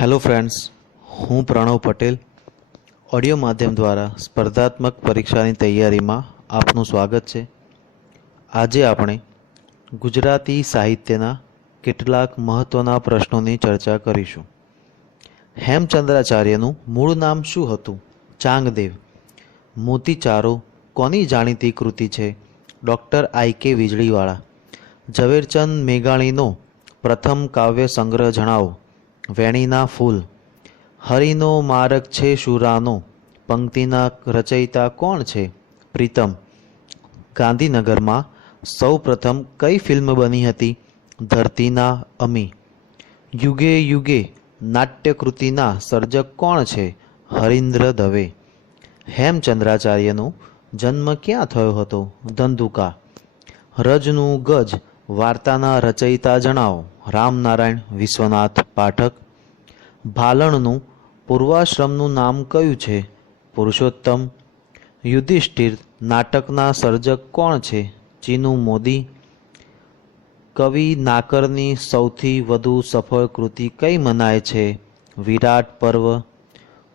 Hello friends હું Pranab Patel. Audio માધ્યમ દ્વારા સ્પર્ધાત્મક પરીક્ષાની તૈયારીમાં આપનું સ્વાગત છે. આજે આપણે ગુજરાતી સાહિત્યના કેટલાક મહત્ત્વના પ્રશ્નોની ચર્ચા કરીશું. હેમચંદ્રાચાર્યનું મૂળ નામ શું હતું? ચાંગદેવ. મોતીચારો કોની જાણીતી કૃતિ છે? ડૉક્ટર આઈ કે વીજળીવાળા. ઝવેરચંદ મેઘાણીનો પ્રથમ કાવ્ય સંગ્રહ જણાવો. વેણીના ફૂલ. હરિનો મારક છે શુરાનો. પંક્તિના રચયિતા કોણ છે? પ્રીતમ. ગાંધીનગરમાં સૌ પ્રથમ કઈ ફિલ્મ બની હતી? ધરતીના અમી. યુગે યુગે નાટ્યકૃતિના સર્જક કોણ છે? હરીન્દ્ર દવે. હેમચંદ્રાચાર્યનો જન્મ ક્યાં થયો હતો? ધંધુકા. રજનું ગજ વાર્તાના રચયિતા જણાવો. રામનારાયણ વિશ્વનાથ પાઠક. ભાલણનું પૂર્વાશ્રમનું નામ કયું છે? પુરુષોત્તમ. યુધિષ્ઠિર, નાટકના સર્જક કોણ છે? ચીનુ મોદી. કવિ નાકરની સૌથી વધુ સફળ કૃતિ કઈ મનાય છે? વિરાટ પર્વ.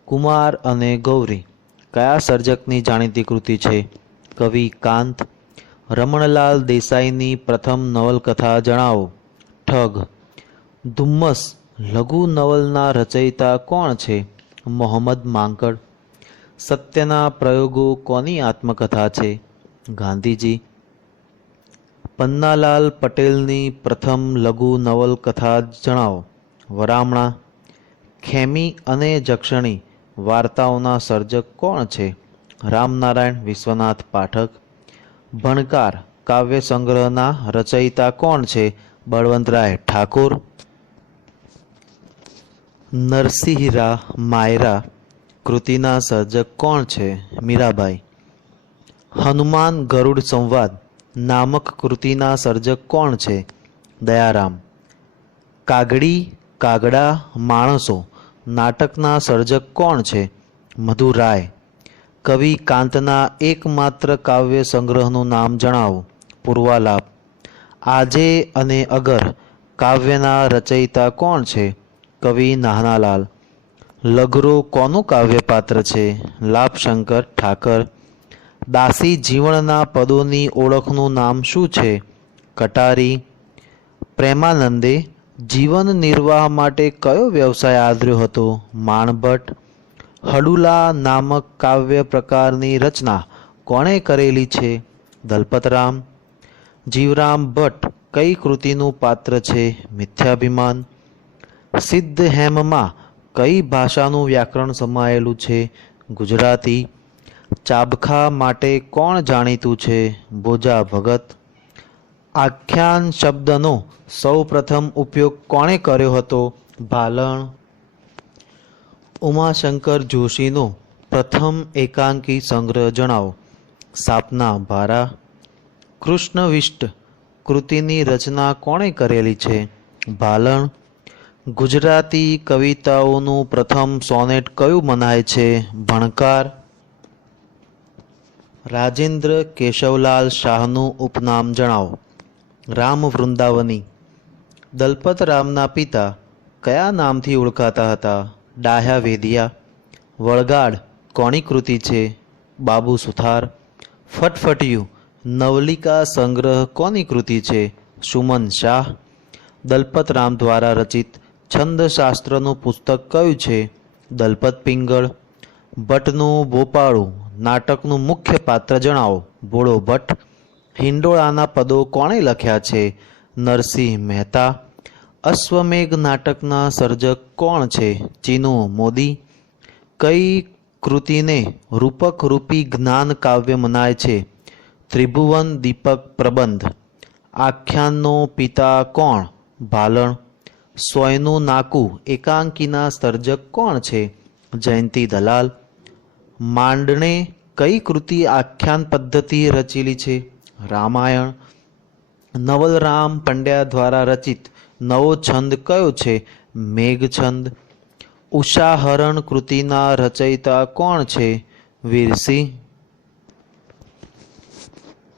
કુમાર અને ગૌરી. કયા સર્જકની જાણીતી કૃતિ છે? કવિ કાંત. રમણલાલ દેસાઈની પ્રથમ નવલકથા જણાવો. ઠગ. ધુમ્મસ, લઘુ નવલના રચયિતા કોણ છે? મોહમ્મદ માંકડ. સત્યના પ્રયોગો કોની આત્મકથા છે? ગાંધીજી. પન્નાલાલ પટેલની પ્રથમ લઘુ નવલકથા જણાવો. વરામણા. ખેમી અને જક્ષણી વાર્તાઓના સર્જક કોણ છે? રામનારાયણ વિશ્વનાથ પાઠક. ભણકાર. કાવ્ય સંગ્રહના રચયિતા કોણ છે? બળવંતરાય ઠાકોર, નરસિંહરા માયરા, કૃતિના સર્જક કોણ છે? મીરાબાઈ, હનુમાન ગરુડ સંવાદ, નામક કૃતિના સર્જક કોણ છે? દયારામ, કાગડી, કાગડા, માણસો, નાટકના સર્જક કોણ છે? મધુરાય, કવિ કાંતના એકમાત્ર કાવ્ય સંગ્રહનું નામ જણાવો. પૂર્વાલાપ. આજે અને અગર કાવ્યના રચયિતા કોણ છે? કવિ નાનાલાલ લઘરો કોનું કાવ્યપાત્ર છે? લાભશંકર ઠાકર. દાસી જીવનના પદોની ઓળખનું નામ શું છે? કટારી. પ્રેમાનંદે જીવન નિર્વાહ માટે કયો વ્યવસાય આદર્યો હતો? માણભટ્ટ. હડુલા નામક કાવ્ય પ્રકારની રચના કોણે કરેલી છે? દલપતરામ. જીવરામ ભટ્ટ કઈ કૃતિનું પાત્ર છે? મિથ્યાભિમાન? સિદ્ધ હેમમાં કઈ ભાષાનું વ્યાકરણ સમાયેલું છે? ગુજરાતી? ચાબખા માટે કોણ જાણીતું છે? બોજા ભગત? આખ્યાન શબ્દનો સૌ પ્રથમ ઉપયોગ કોણે કર્યો હતો? ભાલણ? ઉમાશંકર જોશીનો પ્રથમ એકાંકી સંગ્રહ જણાવો. સાપના ભારા? કૃષ્ણવિષ્ટ કૃતિની રચના કોણે કરેલી છે? ભાલણ. ગુજરાતી કવિતાઓનું પ્રથમ સોનેટ કયું મનાય છે? ભણકાર. રાજેન્દ્ર કેશવલાલ શાહનું ઉપનામ જણાવો. રામ વૃંદાવની. દલપત રામના પિતા કયા નામથી ઓળખાતા હતા? ડાહ્યા વેદિયા. વળગાડ કોની કૃતિ છે? બાબુ સુથાર. ફટફટિયું નવલિકા સંગ્રહ કોની કૃતિ છે? સુમન શાહ. દલપત રામ દ્વારા રચિત છંદશાસ્ત્રનું પુસ્તક કયું છે? દલપત પિંગળ. ભટ્ટનું ભોપાળું નાટકનું મુખ્ય પાત્ર જણાવો. ભોળો ભટ્ટ. હિંડોળાના પદો કોણે લખ્યા છે? નરસિંહ મહેતા. અશ્વમેઘ નાટકના સર્જક કોણ છે? ચીનુ મોદી. કઈ કૃતિને રૂપક રૂપી જ્ઞાન કાવ્ય મનાય છે? ત્રિભુવન દીપક પ્રબંધ. આખ્યાનનો પિતા કોણ? ભાલણ. સોયનું નાકું એકાંકીના સર્જક કોણ છે? જયંતી દલાલ. માંડણે કઈ કૃતિ આખ્યાન પદ્ધતિ રચેલી છે? રામાયણ. નવલરામ પંડ્યા દ્વારા રચિત નવો છંદ કયો છે? મેઘછંદ. ઉષાહરણ કૃતિના રચયિતા કોણ છે? વીરસિંહ.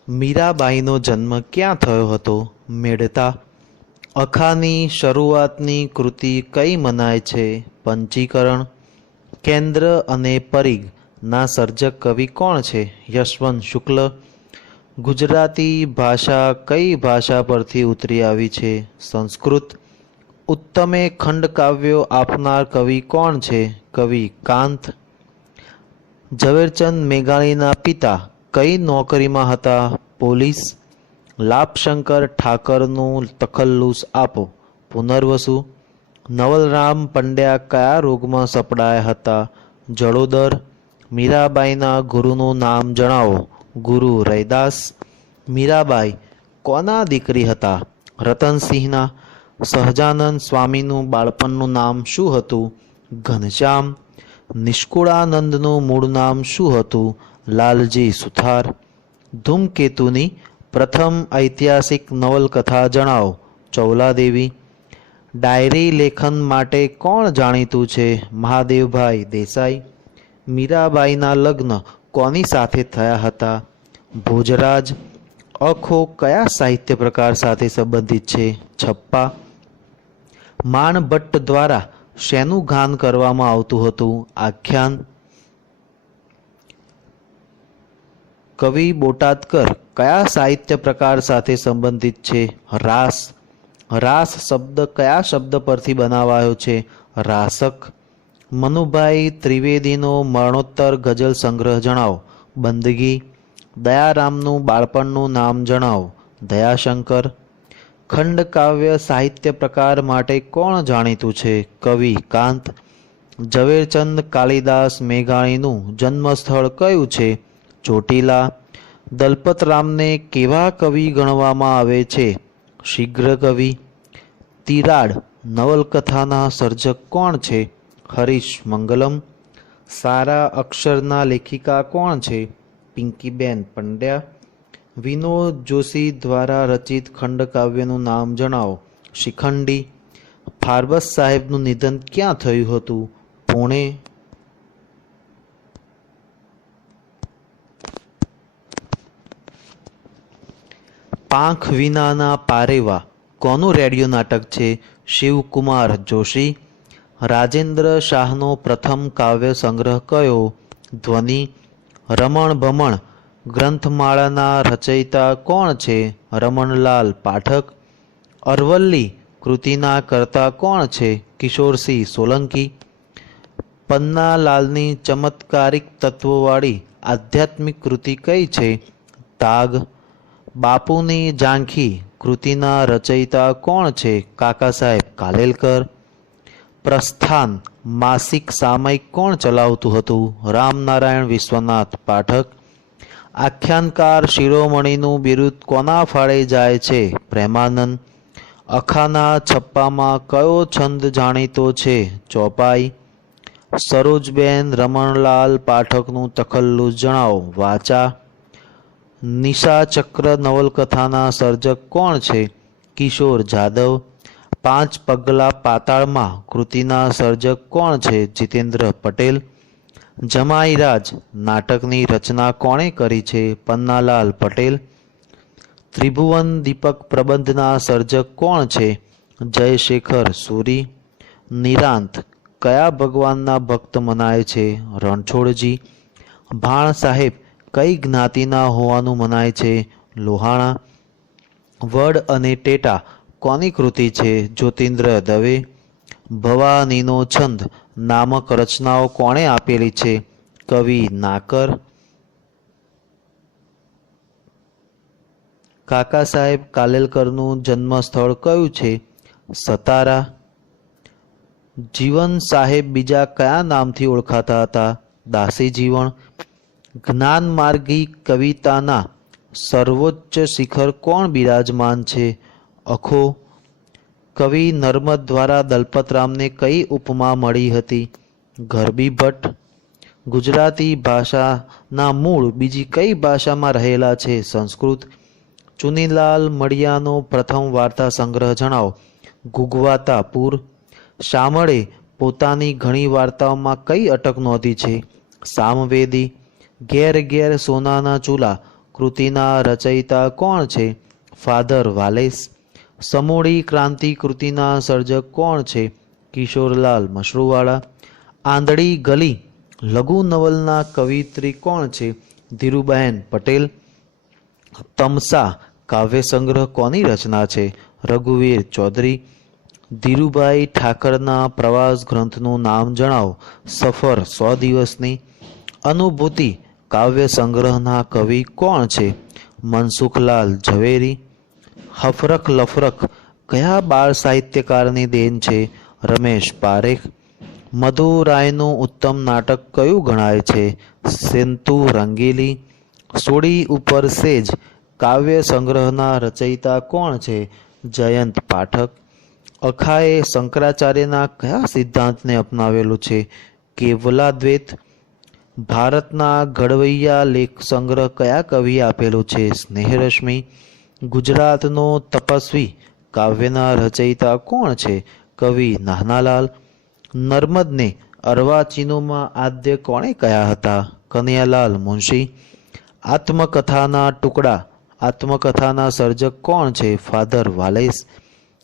મીરાબાઈનો જન્મ ક્યાં થયો હતો? મેળતા અખાની શરૂઆતની કૃતિ કઈ મનાય છે? પંચીકરણ. કેન્દ્ર અને પરિઘ ના સર્જક કવિ કોણ છે? યશવંત શુક્લ. ગુજરાતી ભાષા કઈ ભાષા પરથી ઉતરી આવી છે? સંસ્કૃત. ઉત્તમે ખંડકાવ્યો આપનાર કવિ કોણ છે? કવિ કાંત. ઝવેરચંદ મેઘાણીના પિતા કઈ નોકરીમાં હતા? પોલીસ? લાભશંકર ઠાકરનું તખલ્લુસ આપો. પુનર્વસુ. નવલરામ પંડ્યા કયા રોગમાં સપડાયા હતા? જડોદર. મીરાબાઈના ગુરુનું નામ જણાવો. ગુરુ રૈદાસ. મીરાબાઈ, કોના દીકરી હતા? રતનસિંહના. સહજાનંદ સ્વામીનું બાળપણનું નામ શું હતું? ઘનશ્યામ. નિષ્કુળાનંદનું મૂળ નામ શું હતું? લાલજી સુથાર, ધૂમકેતુની પ્રથમ ઐતિહાસિક નવલકથા જણાવો, ચૌલાદેવી. ડાયરી લેખન માટે કોણ જાણીતું છે? મહાદેવભાઈ દેસાઈ. મીરાબાઈના લગ્ન કોની સાથે થયા હતા? ભોજરાજ. અખો કયા સાહિત્ય પ્રકાર સાથે સંબંધિત છે? છપ્પા. માણભટ્ટ દ્વારા શેનું ગાન કરવામાં આવતું હતું? આખ્યાન. કવિ બોટાદકર કયા સાહિત્ય પ્રકાર સાથે સંબંધિત છે? રાસ. રાસ શબ્દ કયા શબ્દ પરથી બનાવાયો છે? રાસક. મનુભાઈ ત્રિવેદીનો મરણોત્તર ગઝલ સંગ્રહ જણાવો. બંદગી. દયારામનું બાળપણનું નામ જણાવો. દયાશંકર. ખંડકાવ્ય સાહિત્ય પ્રકાર માટે કોણ જાણીતું છે? કવિ કાંત. ઝવેરચંદ કાલિદાસ મેઘાણીનું જન્મસ્થળ કયું છે? ચોટીલા દલપતરામને કેવા કવિ ગણવામાં આવે છે? શીઘ્ર કવિ. તિરાડ નવલકથાના સર્જક કોણ છે? હરીશ મંગલમ. સારા અક્ષરના લેખિકા કોણ છે? પિંકીબેન પંડ્યા. વિનોદ જોશી દ્વારા રચિત ખંડકાવ્યનું નામ જણાવો. શિખંડી. ફારબસ સાહેબનું નિધન ક્યાં થયું હતું? પુણે પાંખ વિનાના પારેવા. કોનું રેડિયો નાટક છે? શિવકુમાર જોશી. રાજેન્દ્ર શાહનો પ્રથમ કાવ્ય સંગ્રહ કયો? ધ્વનિ. રમણ ભમણ. ગ્રંથમાળાના રચયિતા કોણ છે? રમણલાલ પાઠક. અરવલ્લી. કૃતિના કર્તા કોણ છે? કિશોરસિંહ સોલંકી. પન્નાલાલની ચમત્કારિક તત્વવાળી આધ્યાત્મિક કૃતિ કઈ છે? તાગ. બાપુની ઝાંખી કૃતિના રચયિતા કોણ છે? કાકા સાહેબ કાલેલકર. પ્રસ્થાન માસિક સામયિક કોણ ચલાવતું હતું? રામનારાયણ વિશ્વનાથ પાઠક. આખ્યાનકાર શિરોમણીનું બિરુદ કોના ફાળે જાય છે? પ્રેમાનંદ. અખાના છપ્પામાં કયો છંદ જાણીતો છે? ચોપાઈ. સરોજબેન રમણલાલ પાઠકનું તખલ્લુસ જણાવો. વાચા. નિશાચક્ર નવલકથાના સર્જક કોણ છે? કિશોર જાદવ. પાંચ પગલા પાતાળમાં કૃતિના સર્જક કોણ છે? જીતેન્દ્ર પટેલ. જમાઈરાજ, નાટકની રચના કોણે કરી છે? પન્નાલાલ પટેલ. ત્રિભુવન દીપક પ્રબંધના સર્જક કોણ છે? જયશેખર સૂરી. નિરાંત, કયા ભગવાનના ભક્ત મનાય છે? રણછોડજી. ભાણ સાહેબ કઈ જ્ઞાતિના હોવાનું મનાય છે? લોહાણા. વડ અને ટેટા કોની કૃતિ છે? જ્યોતિન્દ્ર દવે. ભવાનીનો છંદ નામક રચનાઓ કોણે આપેલી છે? કવિ નાકર. કાકા સાહેબ કાલેલકરનું જન્મ સ્થળ કયું છે? સતારા. જીવન સાહેબ બીજા કયા નામથી ઓળખાતા હતા? દાસી જીવન જ્ઞાન માર્ગી કવિતાના સર્વોચ્ચ શિખર કોણ બિરાજમાન છે? અખો, કવિ નર્મદ દ્વારા દલપતરામને કઈ ઉપમા મળી હતી? ગરબી ભટ્ટ, ગુજરાતી ભાષાના મૂળ બીજી કઈ ભાષામાં રહેલા છે? સંસ્કૃત, ચુનીલાલ મળિયાનો પ્રથમ વાર્તા સંગ્રહ જણાવો. ગુગવાતા પૂર શામળે પોતાની ઘણી વાર્તાઓમાં કઈ અટક નોંધી છે? સામવેદી ઘેર ઘેર સોનાના ચૂલા, કૃતિના રચયિતા કોણ છે? Father Valles. સમૂળી ક્રાંતિ કૃતિના સર્જક કોણ છે? કિશોરલાલ મશરૂવાળા. આંધળી ગલી, લઘુ નવલના કવિત્રી કોણ છે? ધીરુબહેન પટેલ. તમસા કાવ્ય સંગ્રહ કોની રચના છે? રઘુવીર ચૌધરી. ધીરુભાઈ ઠાકરના પ્રવાસ ગ્રંથનું નામ જણાવો. સફર સો દિવસની. અનુભૂતિ કાવ્ય સંગ્રહના કવિ કોણ છે? મનસુખલાલ ઝવેરી. હફરક લફરક કયા બાળ સાહિત્યકારની દેન છે? રમેશ પારેખ. મધુરાયનું ઉત્તમ નાટક કયું ગણાય છે? સેન્તુ રંગીલી. સોડી ઉપર સેજ, કાવ્ય સંગ્રહના રચયિતા કોણ છે? જયંત પાઠક. અખાએ શંકરાચાર્યના કયા સિદ્ધાંતને અપનાવેલું છે? કેવલાદ્વૈત ભારતના ઘડવૈયા લેખ સંગ્રહ કયા કવિએ આપેલો છે? સ્નેહરશ્મિ, ગુજરાતનો તપસ્વી, કાવ્યના રચયિતા કોણ છે? કવિ નાનાલાલ, નર્મદને અર્વાચીનોમાં આદ્ય કોણે કયા હતા? કનૈયાલાલ મુનશી, આત્મકથાના ટુકડા, આત્મકથાના સર્જક કોણ છે? ફાધર વાલેસ,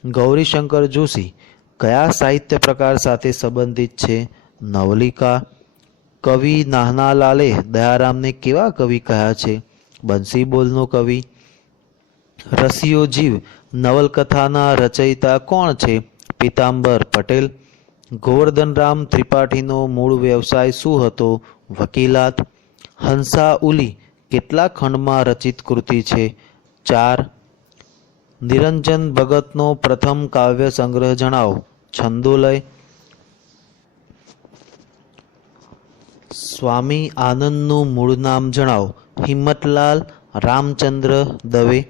ગૌરીશંકર જોશી, કયા સાહિત્ય પ્રકાર સાથે સંબંધિત છે? નવલિકા કવિ નાહનાલાલે દયારામને કેવા કવિ કહ્યા છે? બંસી બોલનો કવિ. રસિયો જીવ, નવલકથાના રચયિતા કોણ છે? પીતાંબર પટેલ. ગોવર્ધનરામ ત્રિપાઠીનો મૂળ વ્યવસાય શું હતો? વકીલાત. હંસા ઉલી કેટલા ખંડમાં રચિત કૃતિ છે? ચાર. નિરંજન ભગતનો પ્રથમ કાવ્ય સંગ્રહ જણાવો. છંદોલય. સ્વામી આનંદનું મૂળ નામ જણાવો. હિંમતલાલ રામચંદ્ર દવે.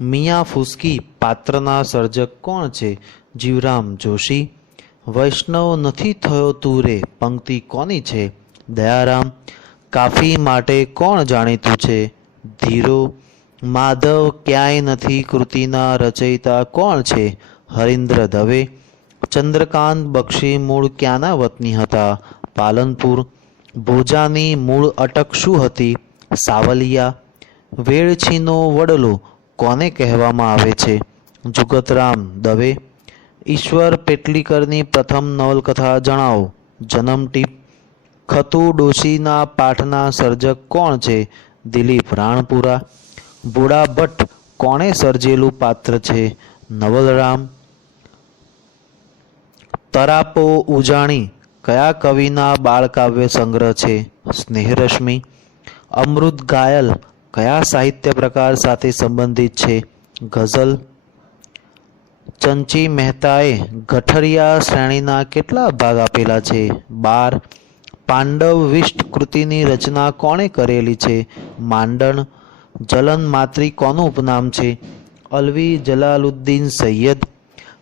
મિયા ફુસકી પાત્રના સર્જક કોણ છે? જીવરામ જોશી. વૈષ્ણવ નથી થયો તું રે, પંક્તિ કોની છે? દયારામ. કાફી માટે કોણ જાણીતું છે? ધીરો. માધવ ક્યાંય નથી કૃતિના રચયિતા કોણ છે? હરીન્દ્ર દવે. ચંદ્રકાંત બક્ષી મૂળ ક્યાંના વતની હતા? પાલનપુર. ભોજાની મૂળ અટક શું હતી? સાવલિયા, વેળછીનો વડલો કોને કહેવામાં આવે છે? જુગતરામ દવે, ઈશ્વર પેટલીકરની પ્રથમ નવલકથા જણાવો. જન્મ ટીપ ખતુ ડોશીના પાઠના સર્જક કોણ છે? દિલીપ રાણપુરા. ભોળા ભટ્ટ કોણે સર્જેલું પાત્ર છે? નવલરામ. તરાપો ઉજાણી કયા કવિના બાળકાવ્ય સંગ્રહ છે? સ્નેહરશ્મિ, અમૃત ઘાયલ કયા સાહિત્ય પ્રકાર સાથે સંબંધિત છે? ગઝલ, ચંચી મહેતાએ ગઠરિયા શ્રેણીના કેટલા ભાગ આપેલા છે? બાર, પાંડવ વિષ્ટ કૃતિની રચના કોણે કરેલી છે? માંડણ, જલન માત્રી કોનું ઉપનામ છે? અલવી જલાલુદ્દીન સૈયદ,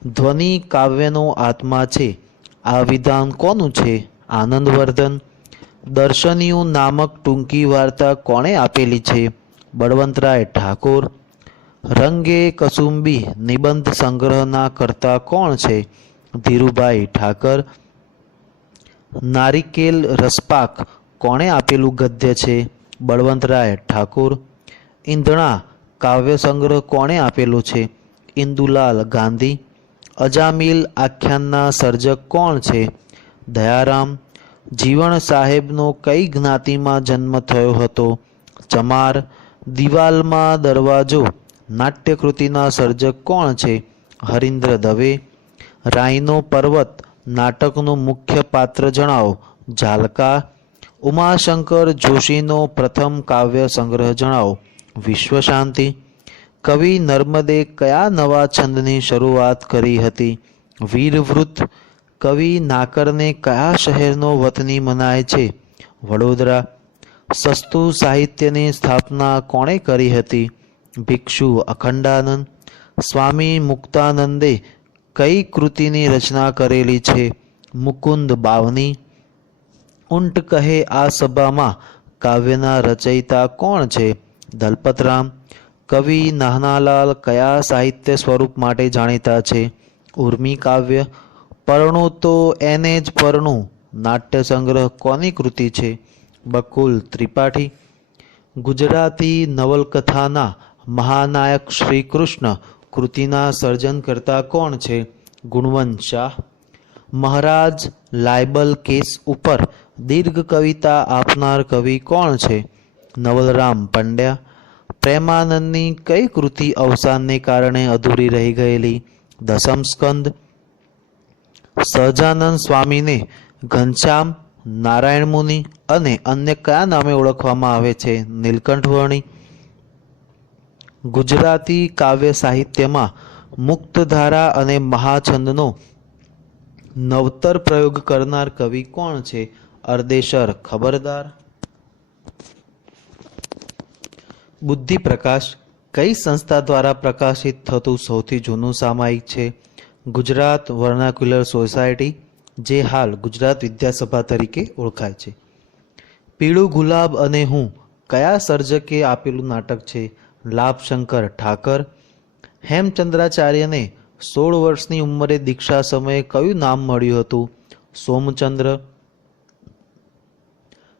ધ્વનિ કાવ્યનો આત્મા છે? આ વિધાન કોનું છે? આનંદવર્ધન. દર્શનિયું નામક ટૂંકી વાર્તા કોણે આપેલી છે? બળવંતરાય ઠાકોર. રંગે કસુંબી નિબંધ સંગ્રહના કરતા કોણ છે? ધીરુભાઈ ઠાકર. નારિકેલ રસપાક કોણે આપેલું ગદ્ય છે? બળવંતરાય ઠાકોર. ઈંધણા કાવ્ય સંગ્રહ કોણે આપેલો છે? ઇન્દુલાલ ગાંધી. અજામિલ આખ્યાનના સર્જક કોણ છે? દયારામ. જીવણ સાહેબનો કઈ જ્ઞાતિમાં જન્મ થયો હતો? ચમાર. દિવાલમાં દરવાજો. નાટ્યકૃતિના સર્જક કોણ છે? હરીન્દ્ર દવે. રાયનો પર્વત. નાટકનું મુખ્ય પાત્ર જણાવો. ઝાલકા. ઉમાશંકર જોશીનો પ્રથમ કાવ્ય સંગ્રહ જણાવો. વિશ્વ શાંતિ કવિ નર્મદે કયા નવા છંદની શરૂઆત કરી હતી? વીરવૃત કવિ નાકરને કયા શહેરનો વતની મનાય છે? વડોદરા સસ્તું સાહિત્યની સ્થાપના કોણે કરી હતી? ભિક્ષુ અખંડાનંદ, સ્વામી મુક્તાનંદે કઈ કૃતિની રચના કરેલી છે? મુકુંદ બાવની, ઊંટ કહે આ સભામાં કાવ્યના રચયિતા કોણ છે? દલપતરામ કવિ નાહનાલાલ કયા સાહિત્ય સ્વરૂપ માટે જાણીતા છે? ઉર્મી કાવ્ય, પરણું તો એને જ પરણું. નાટ્ય સંગ્રહ કોની કૃતિ છે? બકુલ ત્રિપાઠી. ગુજરાતી નવલકથાના મહાનાયક શ્રી કૃષ્ણ કૃતિના સર્જન કરતા કોણ છે? ગુણવંત શાહ. મહારાજ લાયબલ કેસ ઉપર દીર્ઘ કવિતા આપનાર કવિ કોણ છે? નવલરામ પંડ્યા. પ્રેમાનંદની કઈ કૃતિ અવસાનને કારણે અધૂરી રહી ગયેલી? દસમ સ્કંદ. સહજાનંદ સ્વામીને ઘનશ્યામ, નારાયણ મુનિ અને અન્ય કયા નામે ઓળખવામાં આવે છે? નીલકંઠ વર્ણી. ગુજરાતી કાવ્ય સાહિત્યમાં મુક્તધારા અને મહાછંદનો નવતર પ્રયોગ કરનાર કવિ કોણ છે? અર્દેશર, ખબરદાર. બુદ્ધિ પ્રકાશ કઈ સંસ્થા દ્વારા પ્રકાશિત થતું સૌથી જૂનું સામાયિક છે? ગુજરાત વર્નાક્યુલર સોસાયટી, જે હાલ ગુજરાત વિદ્યાસભા તરીકે ઓળખાય છે. પીળું ગુલાબ અને હું કયા સર્જકે આપેલું નાટક છે? લાભશંકર ઠાકર. હેમચંદ્રાચાર્યને સોળ વર્ષની ઉંમરે દીક્ષા સમયે કયું નામ મળ્યું હતું? સોમચંદ્ર.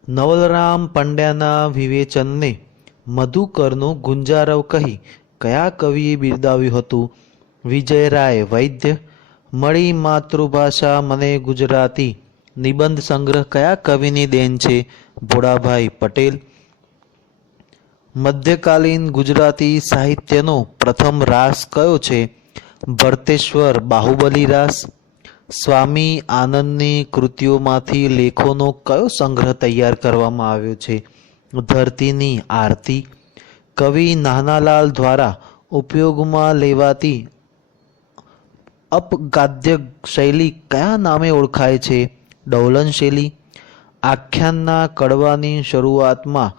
નવલરામ પંડ્યાના વિવેચનને મધુકરનો ગુંજારવ કહી કયા કવિએ બિરદાવ્યું હતું? વિજયરાય વૈદ્ય, મળી માતૃભાષા મને ગુજરાતી. નિબંધ સંગ્રહ કયા કવિની દેન છે? ભોળાભાઈ પટેલ. મધ્યકાલીન ગુજરાતી સાહિત્યનો પ્રથમ રાસ કયો છે? ભરતેશ્વર બાહુબલી રાસ. સ્વામી આનંદની કૃતિઓમાંથી લેખોનો કયો સંગ્રહ તૈયાર કરવામાં આવ્યો છે? ધરતીની આરતી કવિ નાનાલાલ દ્વારા ઉપયોગમાં લેવાતી અપગાદ્ય શૈલી કયા નામે ઓળખાય છે? ડૌલન શૈલી આખ્યાનના કડવાની શરૂઆતમાં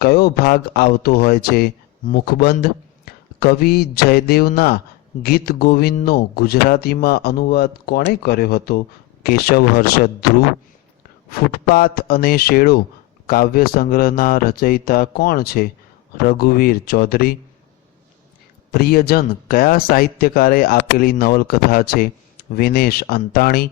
કયો ભાગ આવતો હોય છે? મુખબંધ, કવિ જયદેવના ગીત ગોવિંદનો ગુજરાતીમાં અનુવાદ કોણે કર્યો હતો? કેશવ હર્ષદ ધ્રુવ, ફૂટપાથ અને શેડો કાવ્ય સંગ્રહના રચયિતા કોણ છે? રઘુવીર ચૌધરી. પ્રિયજન, કયા સાહિત્યકારે આપેલી નવલકથા છે? વિનેશ અંતાણી.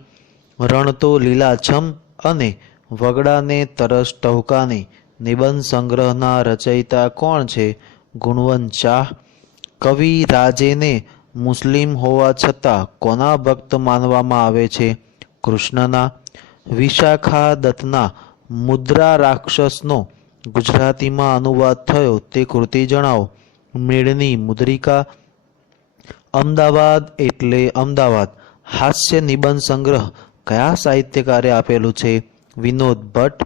રણતો લીલાછમ અને વગડાને તરસ ટહુકાને. નિબંધ સંગ્રહના રચયિતા કોણ છે? ગુણવંત શાહ. કવિ રાજેને મુસ્લિમ હોવા છતાં કોના ભક્ત માનવામાં આવે છે? કૃષ્ણના. વિશાખા દત્તના મુદ્રા રાક્ષસનો ગુજરાતીમાં અનુવાદ થયો તે કૃતિ જણાવો. મેળની મુદ્રિકા. અમદાવાદ એટલે અમદાવાદ. હાસ્ય નિબંધ સંગ્રહ. કયા સાહિત્યકારે આપેલું છે? વિનોદ ભટ્ટ.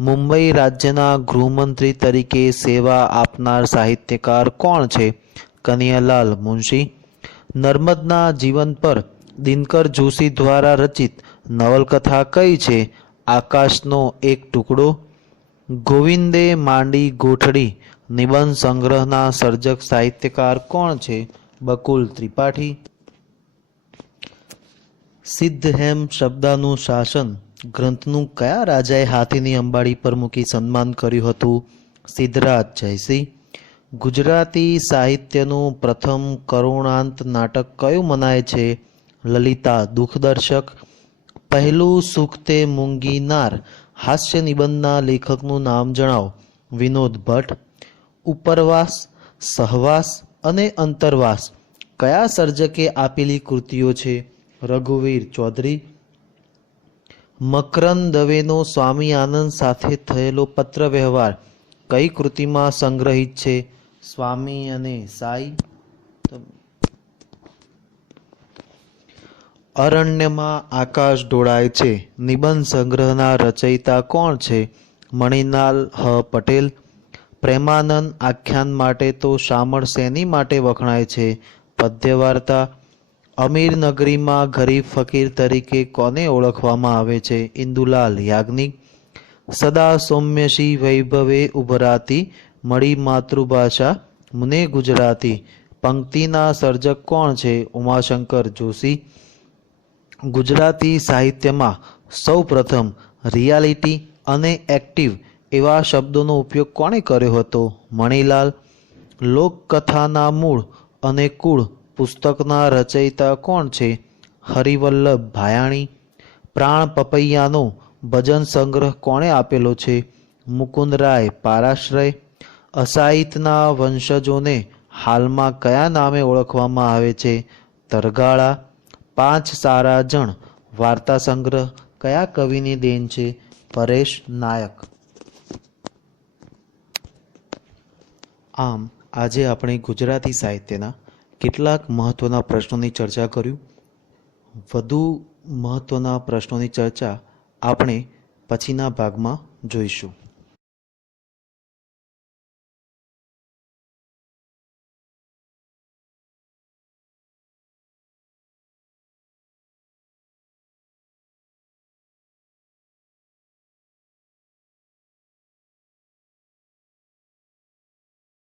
મુંબઈ રાજ્યના ગૃહમંત્રી તરીકે સેવા આપનાર સાહિત્યકાર કોણ છે? કનૈયાલાલ મુનશી. નર્મદના જીવન પર દિનકર જોશી દ્વારા રચિત નવલકથા કઈ છે? આકાશનો એક ટુકડો, ગોવિંદે માંડી ગોઠડી, નિબંધ સંગ્રહના સર્જક સાહિત્યકાર કોણ છે? બકુલ ત્રિપાઠી. સિદ્ધહેમ શબ્દાનું શાસન ગ્રંથનું કયા રાજાએ હાથીની અંબાડી પર મૂકી સન્માન કર્યું હતું? સિદ્ધરાજ જયસિંહ. ગુજરાતી સાહિત્યનું પ્રથમ કરુણાંત નાટક કયું મનાય છે? લલિતા દુઃખદર્શક પહેલું સુખ તે મૂંગીનાર. હાસ્ય નિબંધના લેખકનું નામ જણાવો. વિનોદ ભટ્ટ. ઉપરવાસ, સહવાસ અને અંતરવાસ. કયા સર્જકે આપેલી કૃતિઓ છે? રઘુવીર ચૌધરી. મકરંદ દવેનો સ્વામી આનંદ સાથે થયેલો પત્ર વ્યવહાર કઈ કૃતિમાં સંગ્રહિત છે? સ્વામી અને સાઈ. અરણ્યમાં આકાશ ઢોળાય છે. નિબંધ સંગ્રહના રચયિતા કોણ છે? મણિલાલ હ. પટેલ. પ્રેમાનંદ આખ્યાન માટે તો શામળ સેની માટે વખણાય છે? પદ્ય વાર્તા અમીર નગરીમાં ગરીબ ફકીર તરીકે કોને ઓળખવામાં આવે છે? ઇન્દુલાલ યાજ્ઞિક. સદા સૌમ્યશી વૈભવે ઉભરાતી મળી માતૃભાષા, મુને ગુજરાતી. પંક્તિના સર્જક કોણ છે? ઉમાશંકર જોશી. ગુજરાતી સાહિત્યમાં સૌ પ્રથમ રિયાલિટી અને એક્ટિવ એવા શબ્દોનો ઉપયોગ કોણે કર્યો હતો? મણિલાલ, લોકકથાના મૂળ અને કુળ પુસ્તકના રચયિતા કોણ છે? હરિવલ્લભ ભાયાણી, પ્રાણ પપૈયાનો ભજન સંગ્રહ કોણે આપેલો છે? મુકુંદરાય પારાશ્રય, અસાહિતના વંશજોને હાલમાં કયા નામે ઓળખવામાં આવે છે? તરગાળા પાંચ સારા જણ. વાર્તા સંગ્રહ. કયા કવિની દેન છે? પરેશ નાયક. આમ, આજે આપણે ગુજરાતી સાહિત્યના કેટલાક મહત્ત્વના પ્રશ્નોની ચર્ચા કર્યું. વધુ મહત્ત્વના પ્રશ્નોની ચર્ચા આપણે પછીના ભાગમાં જોઈશું.